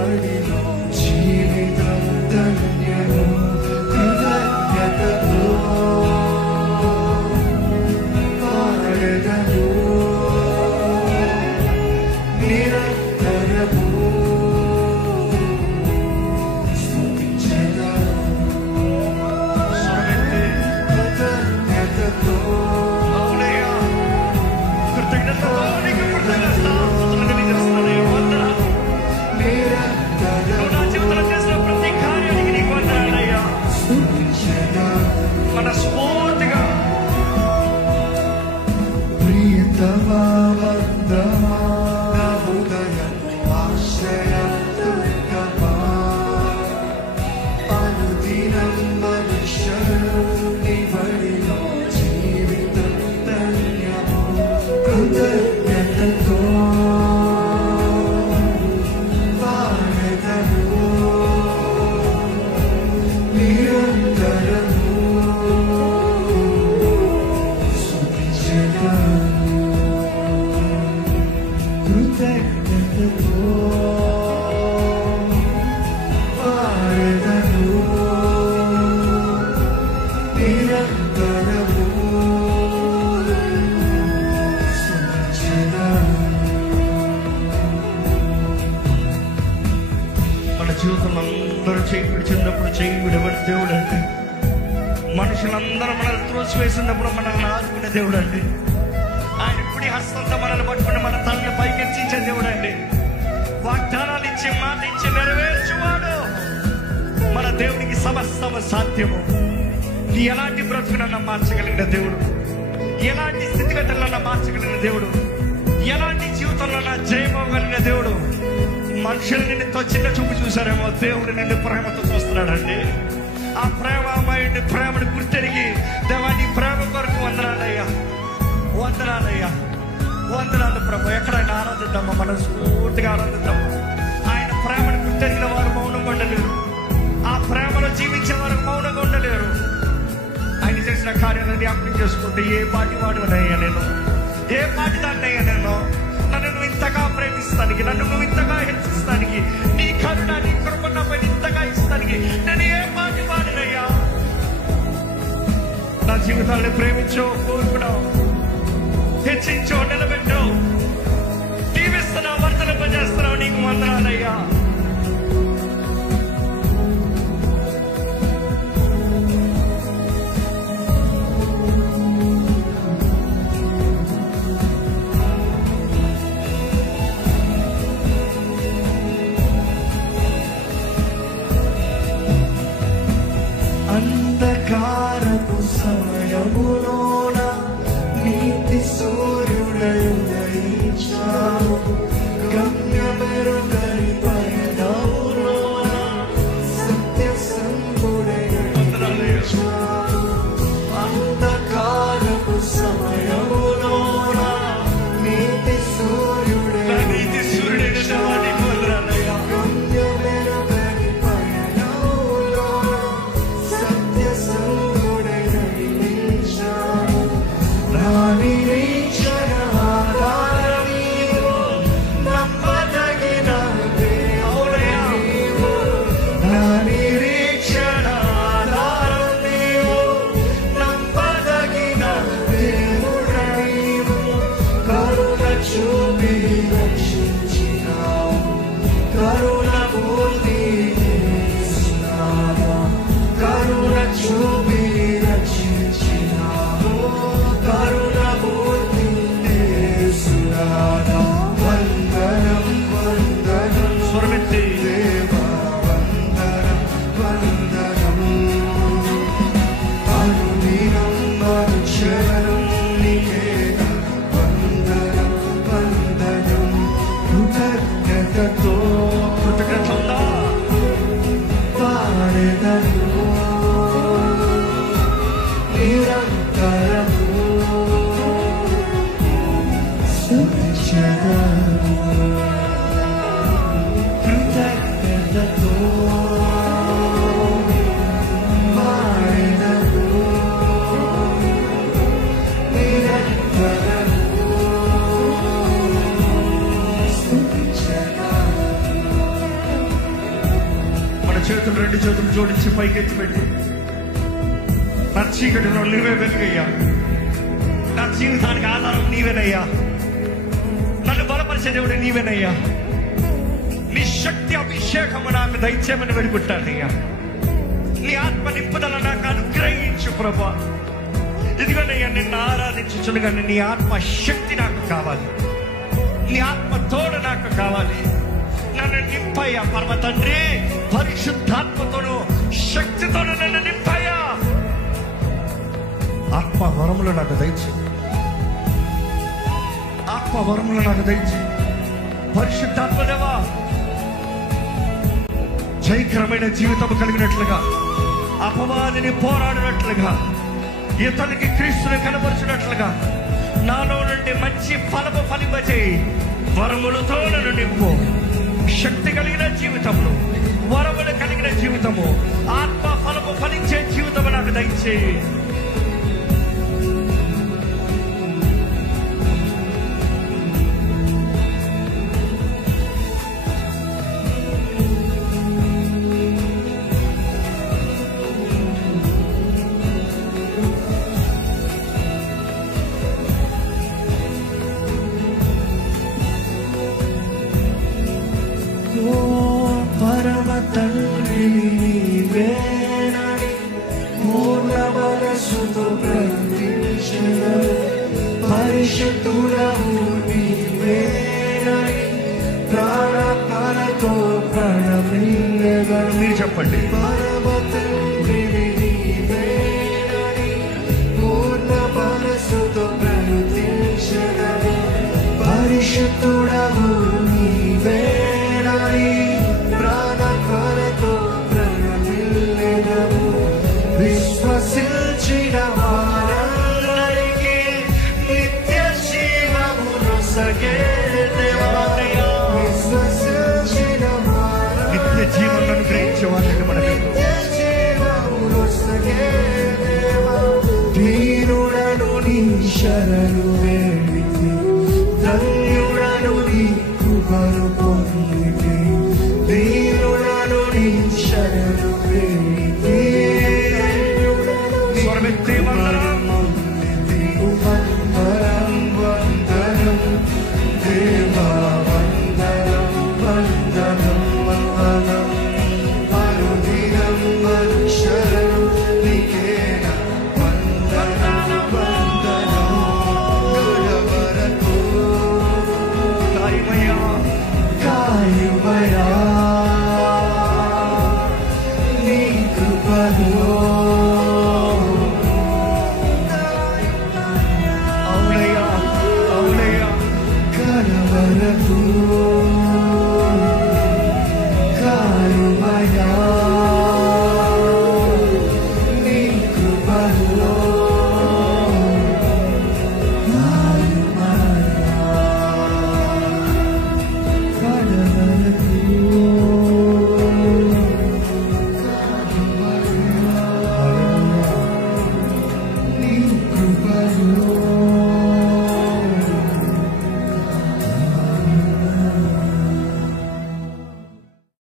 బడిలో జీవితం ధన్యము కృతజ్ఞతతో పాడెదను నిరంతరము మనస్ఫూర్తిగా ప్రియతమా వందమా నా హృదయం ఆశ్రయదుర్గమా అనుదినం మనుష్యులు నీ బడిలో జీవితం ధన్యము కృతజ్ఞతతో పాడెదను నిరంతరము కృతజ్ఞతతో పాడెదను నిరంతరము మన జీవితంలో అందరూ చేయి విడిచినప్పుడు చేయి విడబడి దేవుడు అండి. మనుషులందరూ మనల్ని త్రోసివేసినప్పుడు మనల్ని ఆదుకునే దేవుడు అండి. ఆయన ఇప్పుడు హస్తంతో మనల్ని పట్టుకుని మన తలని పైకెత్తించే దేవుడు అండి. వాగ్దానాలు ఇచ్చి మాట ఇచ్చి నెరవేర్చువాడు మన దేవునికి సమస్తము సాధ్యము. నీ ఎలాంటి బ్రతుకునన్నా మార్చగలిగిన దేవుడు, ఎలాంటి స్థితిగతులన్నా మార్చగలిగిన దేవుడు, ఎలాంటి జీవితంలో జయమోగలిగిన దేవుడు. మనుషులు నిన్ను చిన్న చూపు చూసారేమో, దేవుడు నిన్ను ప్రేమతో చూస్తున్నాడండి. ఆ ప్రేమమయుడి ప్రేమను గుర్తెరిగి దేవాన్ని ప్రేమ కొరకు వందనాలయ్యా, వందనాలయ్యా, వందనాలు ప్రభు. ఎక్కడైనా ఆనందిద్దామా, మనస్ఫూర్తిగా ఆనందిద్దామా. ఆయన ప్రేమను గుర్తెరిగిన వారు మౌనంగా ఉండలేరు, ఆ ప్రేమలో జీవించే వారు మౌనంగా ఉండలేరు. ఆయన చేసిన కార్యాలను జ్ఞాపకం చేసుకుంటే ఏ పాటి వాడునయ్యా నేను, ఏ పాటి దాన్నయ్యా నేను. నన్ను నువ్వు ఇంతగా ప్రేమిస్తానికి, నన్ను నువ్వు ఇంతగా హెచ్చిస్తానికి, నీ కరుణ నీ కృప నాపై ఇంతగా ఇస్తానికి నేను ఏ పాటి వాడినయ్యా. నా జీవితాన్ని ప్రేమించో, కోరుకున్నావు, హెచ్చించో, నిలబెట్టో, దీవిస్తున్నావు, వర్ధలింపజేస్తున్నావు. నీకు వందనాలయ్యా. అంధకారపు సమయములోన నీతి సూర్యుడై ఉదయించావు, గమ్యమెరుగని పయనములోన సత్య సంగుడై నడిపించావు. అంధకారపు సమయములోన నీతి సూర్యుడై చేతులు, రెండు చేతులు జోడించి పైకెత్తి పెట్టి, నా చీకటిలో నీవే వెలుగయ్యా, నా జీవితానికి ఆధారం నీవేనయ్యా, నన్ను బలపరిచే దేవుడు నీవేనయ్యా, నీ శక్తి అభిషేకము నాకు దయచేయమని వేడుకుంటానయ్యా, నీ ఆత్మ నింపుదల నాకు అనుగ్రహించు ప్రభా. ఇదిగోనయ్యా, నిన్ను ఆరాధించుచుండగానే నీ ఆత్మ శక్తి నాకు కావాలి, నీ ఆత్మ తోడు నాకు కావాలి. నన్ను నింపయ్యా పరమ తండ్రి, పరిశుద్ధాత్మతోను శక్తితోను నన్ను నింపయ్యా. ఆత్మ వరములు నాకు దయచే, ఆత్మ వరములు నాకు దయచే. పరిశుద్ధాత్మదేవా, జయకరమైన జీవితం కలిగినట్లుగా, అపవాదిని పోరాడినట్లుగా, ఇతనికి క్రీస్తుని కనపరిచినట్లుగా నాలో నుండి మంచి ఫలము ఫలింపజేయి. వరములతో నన్ను నింపు. శక్తి కలిగిన జీవితము, వరములు కలిగిన జీవితము, ఆత్మ ఫలము ఫలించే జీవితము నాకు దయచేయి. పరమ తండ్రి నీవేనని పూర్ణ మనసుతో ప్రకటించెదను, పరిశుద్ధుడవు నీవేనని ప్రాణకాలతో ప్రణమిల్లెదను. మీరు చెప్పండి. పరమ తండ్రి